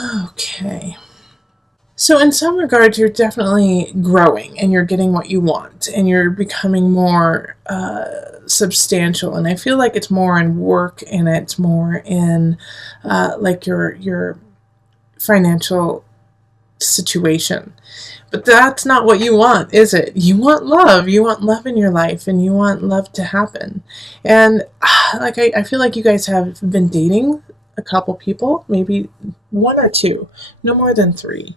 Okay. So in some regards, you're definitely growing and you're getting what you want and you're becoming more substantial. And I feel like it's more in work and it's more in like your financial situation. But that's not what you want, is it? You want love. You want love in your life and you want love to happen. And like I feel like you guys have been dating a couple people, maybe one or two, no more than three.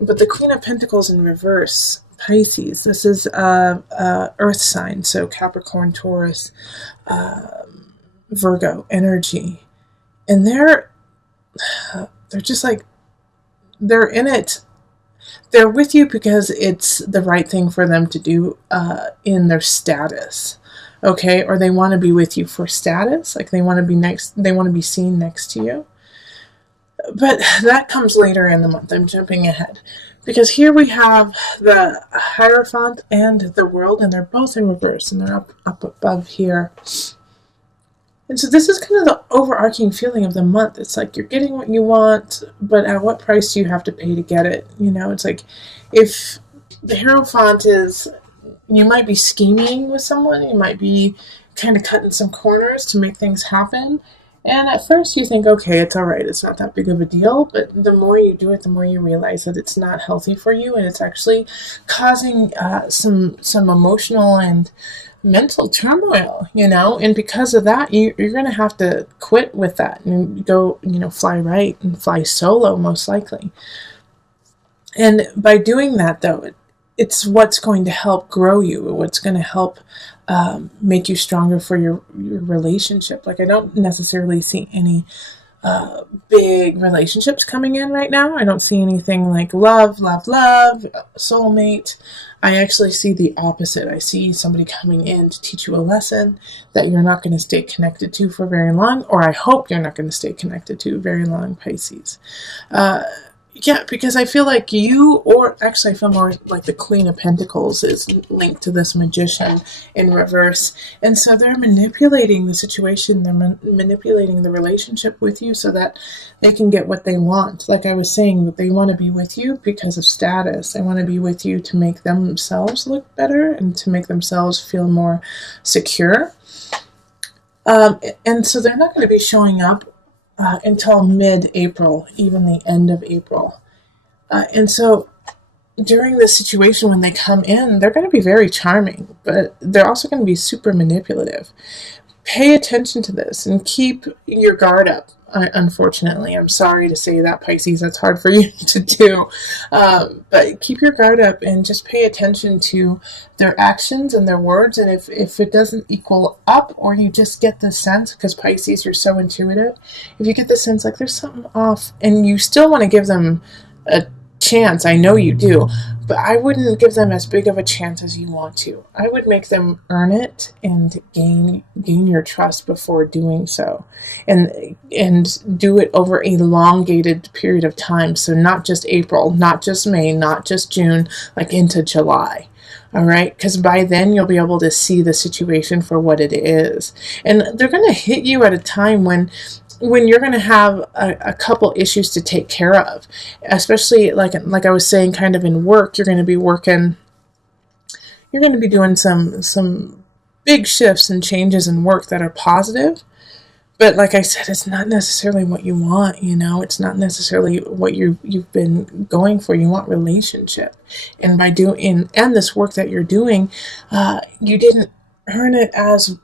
But the Queen of Pentacles in reverse, Pisces, this is Earth sign, so Capricorn, Taurus, Virgo energy. And they're just like, they're in it. They're with you because it's the right thing for them to do in their status. Okay, or they want to be with you for status, like they want to be next, they want to be seen next to you. But that comes later in the month. I'm jumping ahead. Because here we have the Hierophant and the World, and they're both in reverse, and they're up above here. And so this is kind of the overarching feeling of the month. It's like you're getting what you want, but at what price do you have to pay to get it? You know, it's like if the Hierophant is, you might be scheming with someone, you might be kind of cutting some corners to make things happen. And at first you think, okay, it's all right, it's not that big of a deal. But the more you do it, the more you realize that it's not healthy for you, and it's actually causing some emotional and mental turmoil, you know. And because of that, you're going to have to quit with that and go, you know, fly right and fly solo, most likely. And by doing that, though, it's what's going to help grow you, what's going to help make you stronger for your relationship. Like, I don't necessarily see any big relationships coming in right now. I don't see anything like love, soulmate. I actually see the opposite. I see somebody coming in to teach you a lesson that you're not going to stay connected to for very long, or I hope you're not going to stay connected to very long, Pisces. Yeah, because I feel like you, or actually I feel more like the Queen of Pentacles is linked to this Magician in reverse. And so they're manipulating the situation, they're manipulating the relationship with you so that they can get what they want. Like I was saying, that they want to be with you because of status. They want to be with you to make themselves look better and to make themselves feel more secure. And so they're not going to be showing up until mid-April, even the end of April. And so during this situation, when they come in, they're going to be very charming, but they're also going to be super manipulative. Pay attention to this and keep your guard up. Unfortunately, I'm sorry to say that, Pisces, that's hard for you to do. But keep your guard up and just pay attention to their actions and their words. And if it doesn't equal up, or you just get the sense, because Pisces, you're so intuitive, if you get the sense like there's something off and you still want to give them a chance, I know you do, but I wouldn't give them as big of a chance as you want to. I would make them earn it and gain your trust before doing so, and do it over a elongated period of time. So not just April, not just May, not just June, like into July. All right, because by then you'll be able to see the situation for what it is, and they're going to hit you at a time when you're going to have a couple issues to take care of, especially like I was saying, kind of in work. You're going to be doing some big shifts and changes in work that are positive. But like I said, it's not necessarily what you want, you know. It's not necessarily what you've been going for. You want relationship, and by doing and this work that you're doing, you didn't earn it as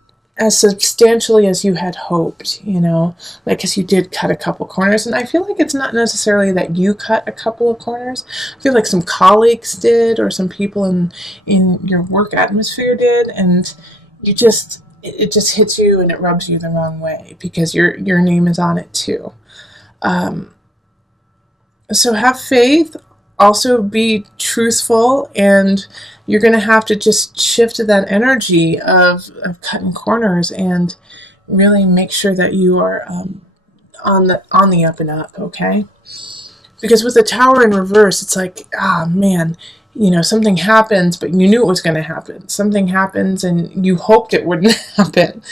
substantially as you had hoped, you know, like, because you did cut a couple corners. And I feel like it's not necessarily that you cut a couple of corners. I feel like some colleagues did, or some people in your work atmosphere did, and you just, it just hits you and it rubs you the wrong way because your name is on it too. So have faith. Also be truthful, and you're going to have to just shift to that energy of cutting corners and really make sure that you are on the up and up, okay? Because with the Tower in reverse, it's like, man, something happens, but you knew it was going to happen. Something happens and you hoped it wouldn't happen.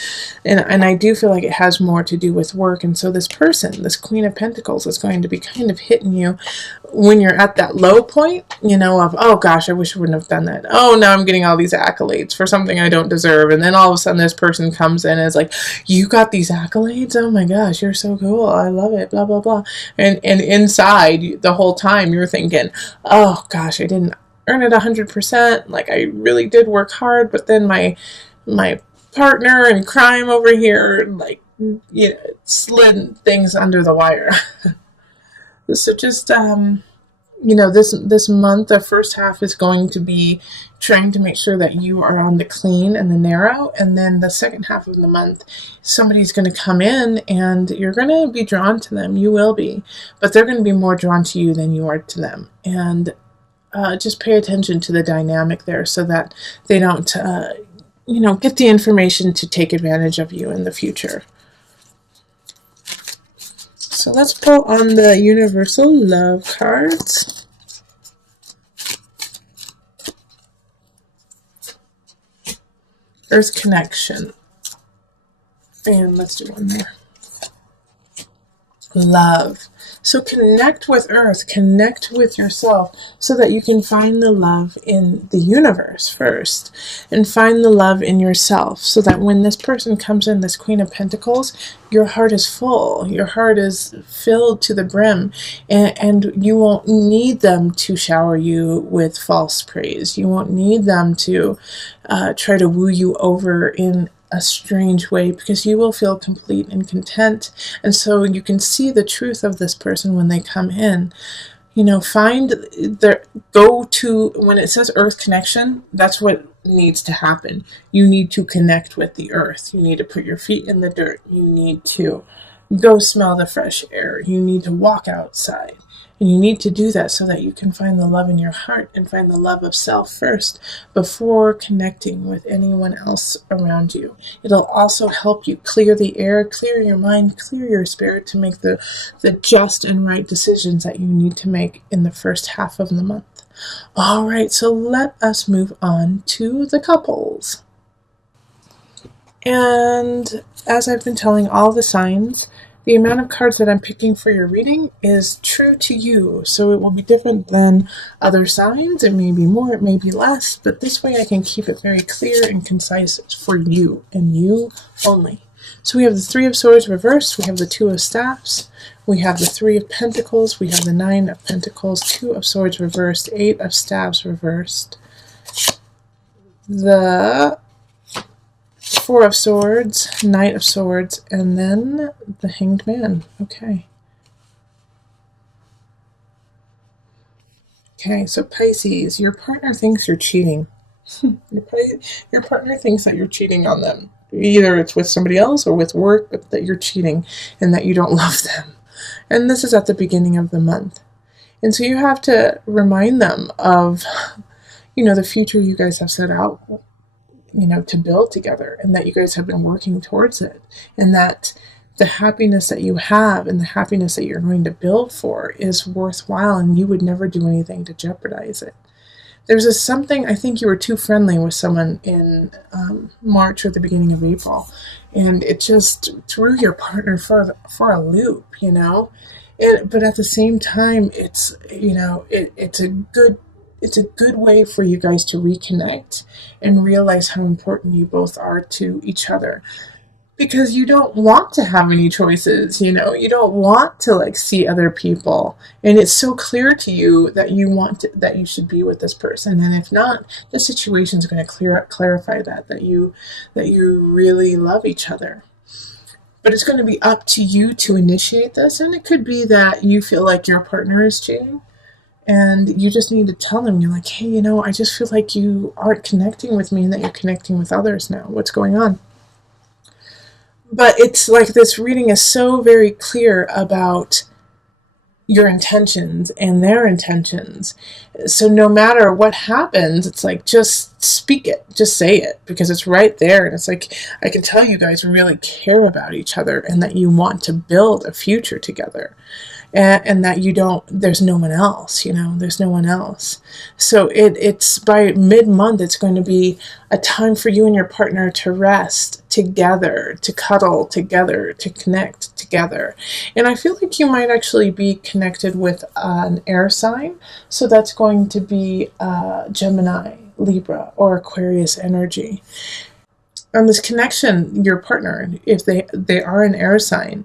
And I do feel like it has more to do with work. And so this person, this Queen of Pentacles, is going to be kind of hitting you when you're at that low point, of, oh gosh, I wish I wouldn't have done that. Oh, now I'm getting all these accolades for something I don't deserve. And then all of a sudden this person comes in and is like, you got these accolades? Oh my gosh, you're so cool. I love it, blah, blah, blah. And inside the whole time you're thinking, oh gosh, I didn't earn it 100%. Like, I really did work hard, but then my partner in crime over here, like, slid things under the wire. So just this month, the first half is going to be trying to make sure that you are on the clean and the narrow, and then the second half of the month, somebody's going to come in and you're going to be drawn to them. You will be, but they're going to be more drawn to you than you are to them. And just pay attention to the dynamic there so that they don't, get the information to take advantage of you in the future. So let's pull on the Universal Love cards. Earth Connection. And let's do one there. Love. So connect with Earth, connect with yourself so that you can find the love in the universe first and find the love in yourself so that when this person comes in, this Queen of Pentacles, your heart is full, your heart is filled to the brim, and you won't need them to shower you with false praise. You won't need them to try to woo you over in a strange way, because you will feel complete and content. And so you can see the truth of this person when they come in. Find go to, when it says Earth Connection, that's what needs to happen. You need to connect with the earth. You need to put your feet in the dirt. You need to go smell the fresh air. You need to walk outside. And you need to do that so that you can find the love in your heart and find the love of self first before connecting with anyone else around you. It'll also help you clear the air, clear your mind, clear your spirit to make the just and right decisions that you need to make in the first half of the month. All right, so let us move on to the couples. And as I've been telling all the signs, the amount of cards that I'm picking for your reading is true to you, so it will be different than other signs. It may be more, it may be less, but this way I can keep it very clear and concise for you and you only. So we have the Three of Swords reversed, we have the Two of Staffs, we have the Three of Pentacles, we have the Nine of Pentacles, Two of Swords reversed, Eight of Staves reversed, the Four of Swords, Knight of Swords, and then the Hanged Man. Okay, so Pisces, your partner thinks you're cheating. Your partner thinks that you're cheating on them. Either it's with somebody else or with work, but that you're cheating and that you don't love them. And this is at the beginning of the month. And so you have to remind them of, the future you guys have set out, to build together, and that you guys have been working towards it, and that the happiness that you have and the happiness that you're going to build for is worthwhile, and you would never do anything to jeopardize it. There's something, I think you were too friendly with someone in March or the beginning of April, and it just threw your partner for a loop, but at the same time, it's it's a good way for you guys to reconnect and realize how important you both are to each other. Because you don't want to have any choices, you don't want to see other people. And it's so clear to you that that you should be with this person. And if not, the situation is going to clarify that you really love each other. But it's going to be up to you to initiate this. And it could be that you feel like your partner is cheating. And you just need to tell them, you're like, hey, I just feel like you aren't connecting with me and that you're connecting with others now. What's going on? But it's like this reading is so very clear about your intentions and their intentions. So no matter what happens, it's like, just speak it, just say it, because it's right there. And it's like, I can tell you guys really care about each other and that you want to build a future together. and that you don't, there's no one else, there's no one else. So it's by mid-month, it's going to be a time for you and your partner to rest together, to cuddle together, to connect together. And I feel like you might actually be connected with an air sign. So that's going to be Gemini, Libra, or Aquarius energy. And this connection, your partner, if they are an air sign,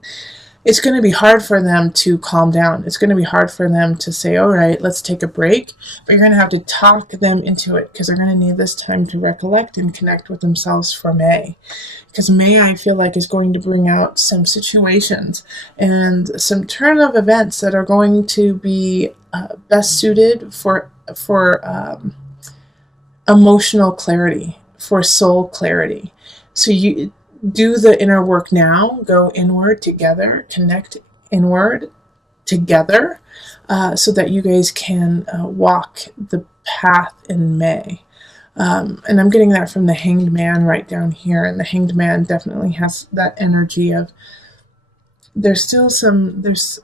it's going to be hard for them to calm down. It's going to be hard for them to say, all right, let's take a break. But you're going to have to talk them into it, because they're going to need this time to recollect and connect with themselves for May. Because May, I feel like, is going to bring out some situations and some turn of events that are going to be best suited for emotional clarity, for soul clarity. So you do the inner work now, go inward together, connect inward together, so that you guys can walk the path in May. And I'm getting that from the Hanged Man right down here. And the Hanged Man definitely has that energy of, there's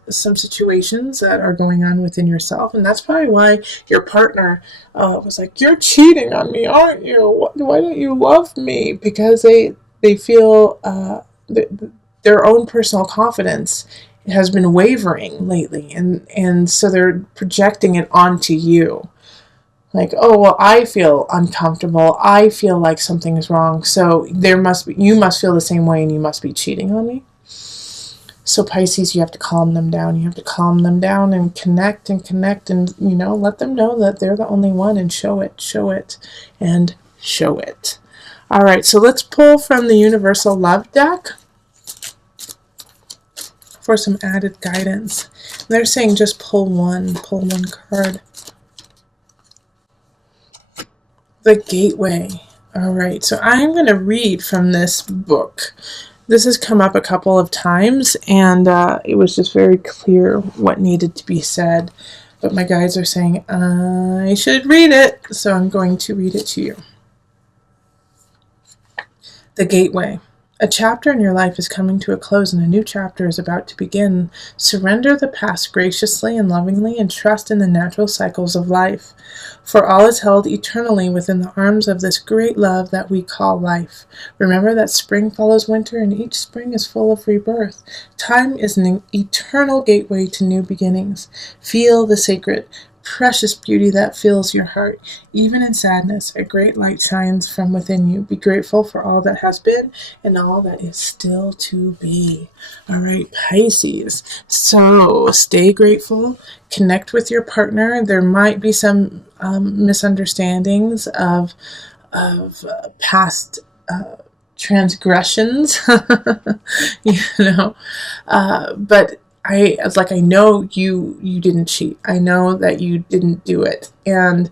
some situations that are going on within yourself, and that's probably why your partner was like, "You're cheating on me, aren't you? Why don't you love me?" Because they feel their own personal confidence has been wavering lately, and so they're projecting it onto you. Like, oh, well, I feel uncomfortable. I feel like something is wrong. So you must feel the same way, and you must be cheating on me. So Pisces, you have to calm them down. You have to calm them down and connect and let them know that they're the only one, and show it, and show it. All right, so let's pull from the Universal Love deck for some added guidance. They're saying just pull one card. The Gateway. All right, so I'm going to read from this book. This has come up a couple of times, and it was just very clear what needed to be said. But my guides are saying I should read it, so I'm going to read it to you. The Gateway. A chapter in your life is coming to a close, and a new chapter is about to begin. Surrender the past graciously and lovingly, and trust in the natural cycles of life. For all is held eternally within the arms of this great love that we call life. Remember that spring follows winter, and each spring is full of rebirth. Time is an eternal gateway to new beginnings. Feel the sacred, precious beauty that fills your heart. Even in sadness, a great light shines from within you. Be grateful for all that has been and all that is still to be. All right, Pisces. So stay grateful. Connect with your partner. There might be some misunderstandings of past transgressions, but I know you didn't cheat. I know that you didn't do it, and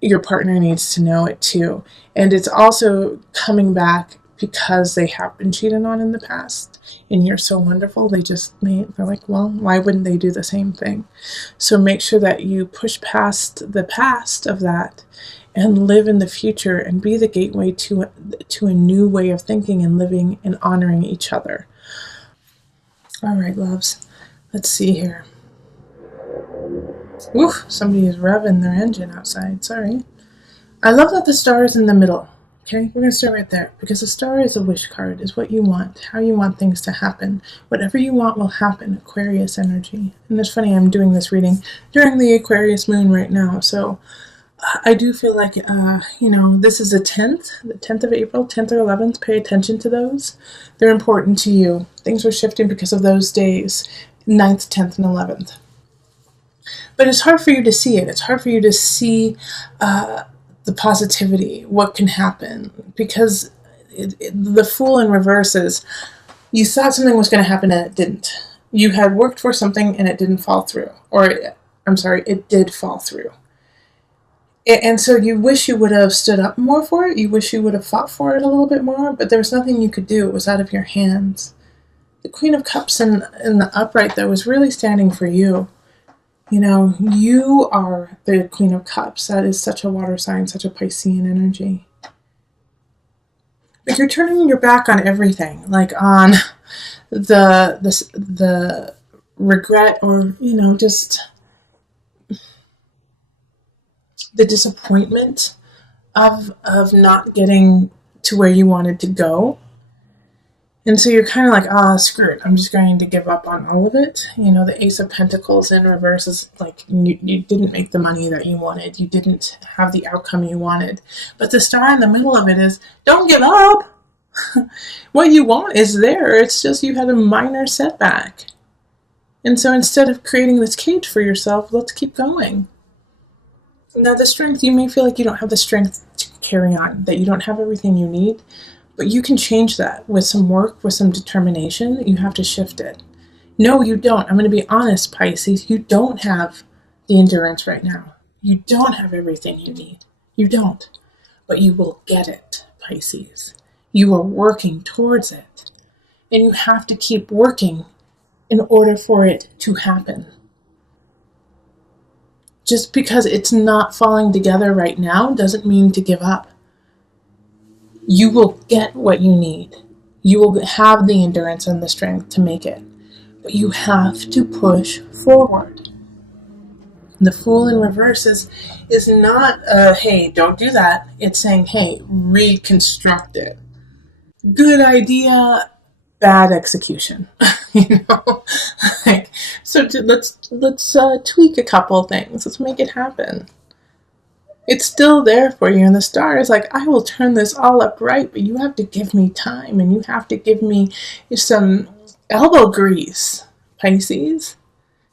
your partner needs to know it too. And it's also coming back because they have been cheated on in the past, and you're so wonderful. They're like, well, why wouldn't they do the same thing? So make sure that you push past the past of that and live in the future, and be the gateway to a new way of thinking and living and honoring each other. All right, loves. Let's see here. Oof, somebody is revving their engine outside. Sorry. I love that the star is in the middle. Okay, we're going to start right there, because the star is a wish card, is what you want, how you want things to happen. Whatever you want will happen, Aquarius energy. And it's funny, I'm doing this reading during the Aquarius moon right now, so I do feel like, this is the 10th of April, 10th or 11th. Pay attention to those. They're important to you. Things are shifting because of those days, 9th, 10th, and 11th. But it's hard for you to see it. It's hard for you to see the positivity, what can happen, because the Fool in reverse is, you thought something was going to happen and it didn't. You had worked for something and it didn't fall through. It did fall through. And so you wish you would have stood up more for it. You wish you would have fought for it a little bit more, but there was nothing you could do. It was out of your hands. The Queen of Cups in the upright, though, was really standing for you. You are the Queen of Cups. That is such a water sign, such a Piscean energy. But you're turning your back on everything, like on the regret or, just the disappointment of not getting to where you wanted to go. And so you're kind of like, screw it. I'm just going to give up on all of it. The Ace of Pentacles in reverse is like you didn't make the money that you wanted. You didn't have the outcome you wanted. But the star in the middle of it is, don't give up. What you want is there. It's just you had a minor setback. And so instead of creating this cage for yourself, let's keep going. Now, the strength, you may feel like you don't have the strength to carry on, that you don't have everything you need, but you can change that with some work, with some determination. You have to shift it. No, you don't. I'm going to be honest, Pisces. You don't have the endurance right now. You don't have everything you need. You don't. But you will get it, Pisces. You are working towards it. And you have to keep working in order for it to happen. Just because it's not falling together right now doesn't mean to give up. You will get what you need. You will have the endurance and the strength to make it. But you have to push forward. The Fool in reverse is not, hey, don't do that. It's saying, hey, reconstruct it. Good idea, bad execution. So let's tweak a couple things. Let's make it happen. It's still there for you, and the star is like, I will turn this all up right, but you have to give me time, and you have to give me some elbow grease, Pisces.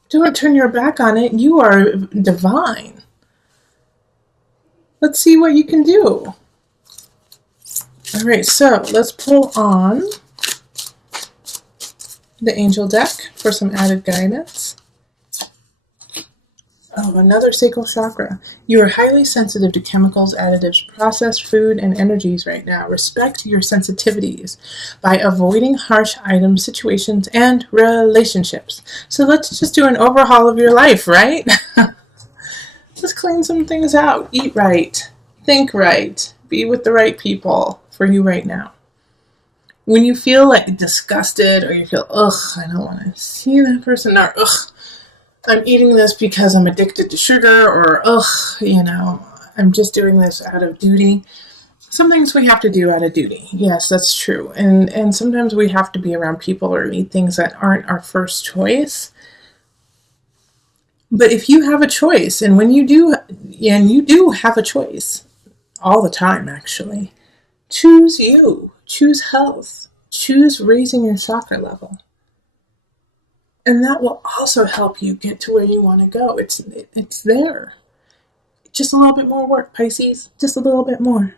Don't turn your back on it. You are divine. Let's see what you can do. All right, so let's pull on the angel deck for some added guidance. Oh, another sacral chakra. You are highly sensitive to chemicals, additives, processed food, and energies right now. Respect your sensitivities by avoiding harsh items, situations, and relationships. So let's just do an overhaul of your life, right? Let's clean some things out. Eat right. Think right. Be with the right people for you right now. When you feel like disgusted or you feel, I don't want to see that person, or I'm eating this because I'm addicted to sugar, or I'm just doing this out of duty. Some things we have to do out of duty. Yes, that's true. And sometimes we have to be around people or eat things that aren't our first choice. But if you have a choice, and when you do, and you do have a choice all the time, actually, choose you. Choose health. Choose raising your chakra level. And that will also help you get to where you want to go. It's there. Just a little bit more work, Pisces. Just a little bit more.